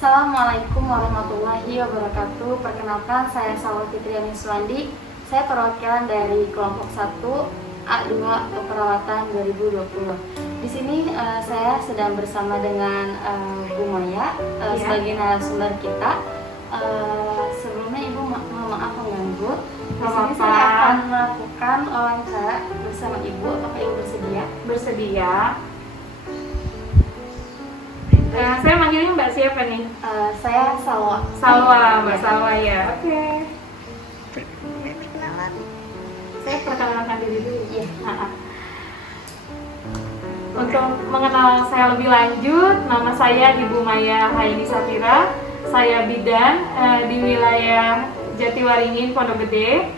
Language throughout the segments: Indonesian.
Assalamualaikum warahmatullahi wabarakatuh. Perkenalkan, saya Salwa Fitriani Suwandi. Saya perwakilan dari kelompok 1 A2 Keperawatan 2020. Di sini saya sedang bersama dengan Bu Maya sebagai narasumber kita. Sebelumnya Ibu mohon maaf mengganggu. Di sini saya akan melakukan wawancara bersama Ibu. Apakah Ibu bersedia? Bersedia. Saya manggilnya Mbak siapa nih? Saya Salwa. Salwa, Mbak Salwa ya. Oke. Perkenalan. Saya perkenalkan diri dulu. Iya. Untuk mengenal saya lebih lanjut, nama saya Ibu Maya Haini Safira. Saya bidan di wilayah Jatiwaringin, Pondok Gede.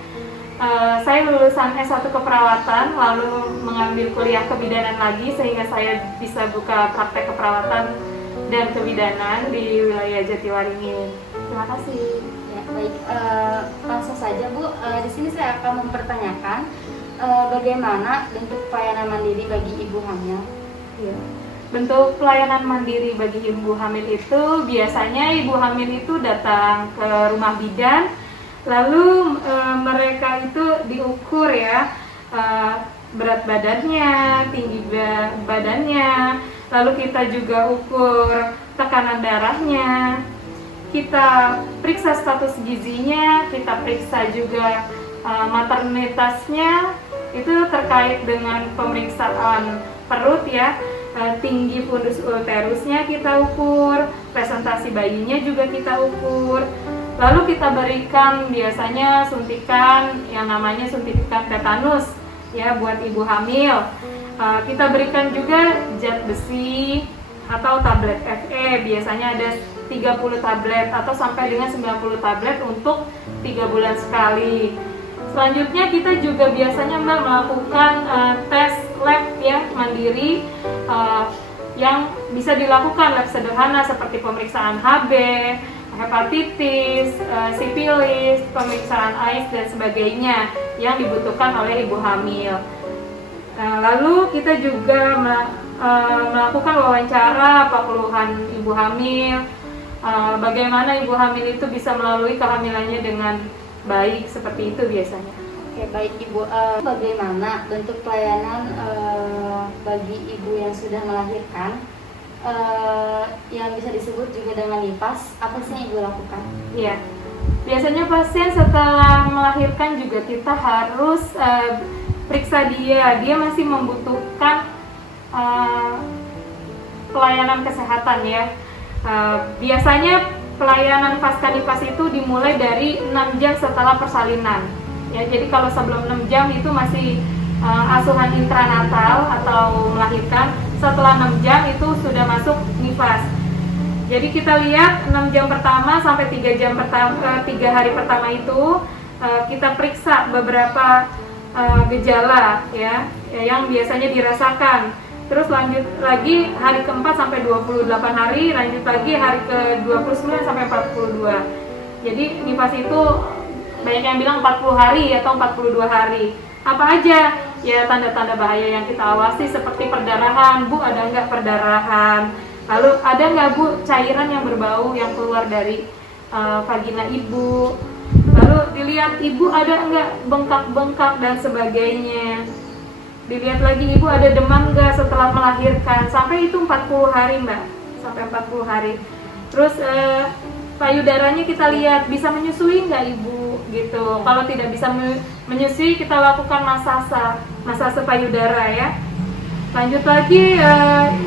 Saya lulusan S1 keperawatan, lalu mengambil kuliah kebidanan lagi sehingga saya bisa buka praktek keperawatan dan kebidanan di wilayah Jatiwaringin. Terima kasih. Ya, baik. Langsung saja Bu. Di sini saya akan mempertanyakan bagaimana bentuk pelayanan mandiri bagi ibu hamil. Ya. Bentuk pelayanan mandiri bagi ibu hamil itu biasanya ibu hamil itu datang ke rumah bidan, lalu mereka itu diukur ya, berat badannya, tinggi badannya, lalu kita juga ukur tekanan darahnya, kita periksa status gizinya, kita periksa juga maternitasnya. Itu terkait dengan pemeriksaan perut ya, tinggi fundus uterusnya kita ukur, presentasi bayinya juga kita ukur. Lalu kita berikan biasanya suntikan yang namanya suntikan tetanus ya buat ibu hamil. Kita berikan juga zat besi atau tablet FE, biasanya ada 30 tablet atau sampai dengan 90 tablet untuk 3 bulan sekali. Selanjutnya kita juga biasanya melakukan tes lab ya mandiri yang bisa dilakukan lab sederhana seperti pemeriksaan HB, hepatitis, sipilis, pemeriksaan AIDS dan sebagainya yang dibutuhkan oleh ibu hamil. Lalu kita juga melakukan wawancara keluhan ibu hamil, bagaimana ibu hamil itu bisa melalui kehamilannya dengan baik, seperti itu biasanya. Oke, baik Ibu. Bagaimana bentuk pelayanan bagi ibu yang sudah melahirkan yang bisa disebut juga dengan nifas? Apa sih yang Ibu lakukan? Iya, biasanya pasien setelah melahirkan juga kita harus periksa dia masih membutuhkan pelayanan kesehatan ya. Biasanya pelayanan pasca nifas itu dimulai dari 6 jam setelah persalinan. Ya, jadi kalau sebelum 6 jam itu masih asuhan intranatal atau melahirkan, setelah 6 jam itu sudah masuk nifas. Jadi kita lihat 6 jam pertama sampai 3 jam pertama, 3 hari pertama itu kita periksa beberapa gejala ya yang biasanya dirasakan. Terus lanjut lagi hari ke-4 sampai 28 hari, lanjut lagi hari ke-29 sampai 42. Jadi nifas itu banyak yang bilang 40 hari atau 42 hari. Apa aja? Ya tanda-tanda bahaya yang kita awasi seperti perdarahan. Bu, ada nggak perdarahan? Lalu ada nggak Bu cairan yang berbau yang keluar dari vagina ibu? Lalu dilihat ibu ada nggak bengkak-bengkak dan sebagainya. Dilihat lagi ibu ada demam nggak setelah melahirkan, sampai itu 40 hari Mbak, sampai 40 hari. Terus payudaranya kita lihat bisa menyusui nggak ibu gitu. Kalau tidak bisa menyusui kita lakukan masase payudara ya. Lanjut lagi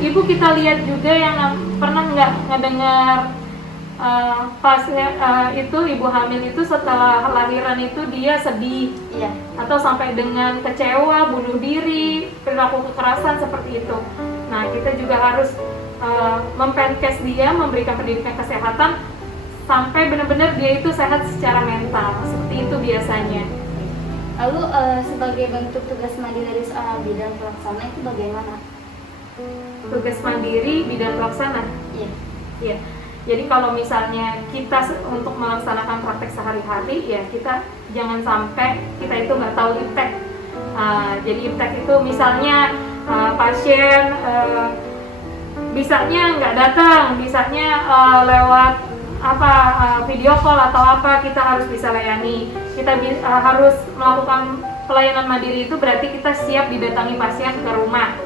ibu kita lihat juga yang pernah nggak ngedengar itu ibu hamil itu setelah lahiran itu dia sedih Iya. atau sampai dengan kecewa, bunuh diri, perilaku kekerasan seperti itu. Nah kita juga harus mempenkes dia, memberikan pendidikan kesehatan sampai benar-benar dia itu sehat secara mental, seperti itu biasanya. Lalu sebagai bentuk tugas mandiri dari seorang bidan pelaksana itu bagaimana? Tugas mandiri bidan pelaksana? Iya. Iya. Jadi kalau misalnya kita untuk melaksanakan praktek sehari-hari ya kita jangan sampai kita itu nggak tahu iptek. Jadi iptek itu misalnya pasien bisanya nggak datang, bisanya lewat video call atau apa, kita harus bisa layani. Kita harus melakukan pelayanan mandiri, itu berarti kita siap didatangi pasien ke rumah.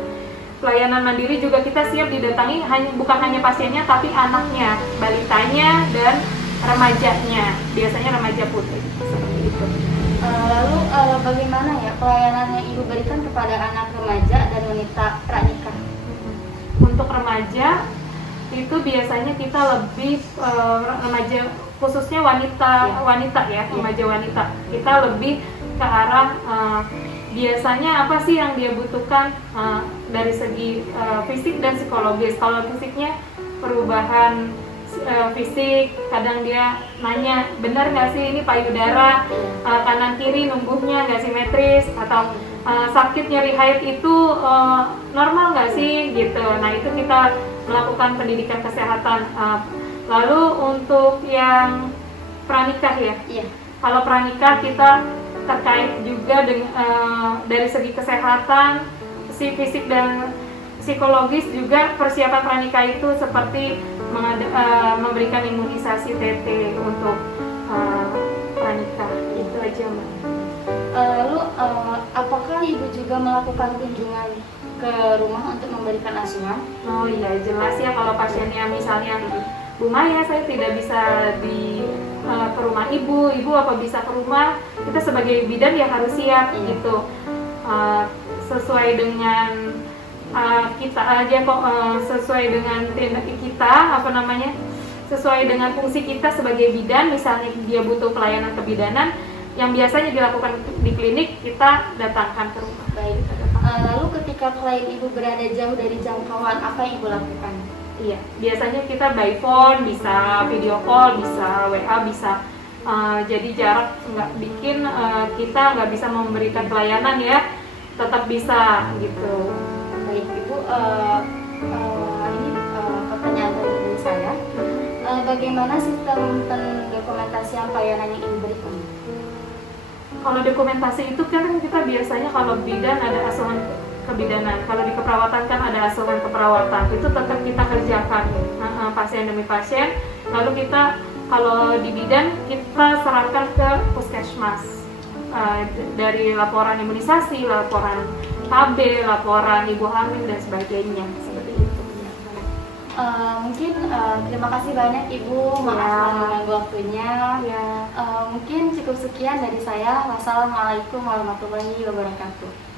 Pelayanan mandiri juga kita siap didatangi bukan hanya pasiennya tapi anaknya, balitanya dan remajanya, biasanya remaja putri seperti itu. Lalu bagaimana ya pelayanan yang Ibu berikan kepada anak remaja dan wanita pranikah? Untuk remaja itu biasanya kita lebih remaja, khususnya wanita ya, remaja wanita, kita lebih ke arah biasanya apa sih yang dia butuhkan dari segi fisik dan psikologis. Kalau fisiknya perubahan fisik, kadang dia nanya benar nggak sih ini payudara kanan kiri numbuhnya nggak simetris, atau sakit nyeri haid itu normal nggak sih gitu. Nah itu kita melakukan pendidikan kesehatan. Lalu untuk yang pranikah ya, kalau pranikah kita terkait juga dari segi kesehatan, fisik dan psikologis juga. Persiapan pranikah itu seperti memberikan imunisasi TT untuk pranikah. Itu aja Mbak. Lalu apakah Ibu juga melakukan kunjungan ke rumah untuk memberikan asuhan? Oh iya, jelas ya, kalau pasiennya misalnya Bu Maya, saya tidak bisa ke rumah ibu apa bisa ke rumah, kita sebagai bidan ya harus siap gitu, sesuai dengan kita aja kok, sesuai dengan tindak kita sesuai dengan fungsi kita sebagai bidan. Misalnya dia butuh pelayanan kebidanan yang biasanya dilakukan di klinik, kita datangkan ke rumah. Baik. Lalu ketika klien Ibu berada jauh dari jangkauan, apa yang Ibu lakukan? Iya, biasanya kita by phone, bisa video call, bisa WA, bisa. Jadi jarak nggak bikin kita nggak bisa memberikan pelayanan ya, tetap bisa gitu. Baik Ibu, ini pertanyaan dari saya. Bagaimana sistem pendokumentasian pelayanan yang Ibu berikan? Kalau dokumentasi itu kan kita biasanya kalau bidan ada asuhan kebidanan, kalau di keperawatan kan ada asuhan keperawatan, itu tetap kita kerjakan pasien demi pasien. Lalu kita kalau di bidan kita serahkan ke puskesmas dari laporan imunisasi, laporan KB, laporan ibu hamil dan sebagainya, seperti itu. Mungkin terima kasih banyak Ibu, maaf mengganggu waktunya. Mungkin cukup sekian dari saya. Wassalamualaikum warahmatullahi wabarakatuh.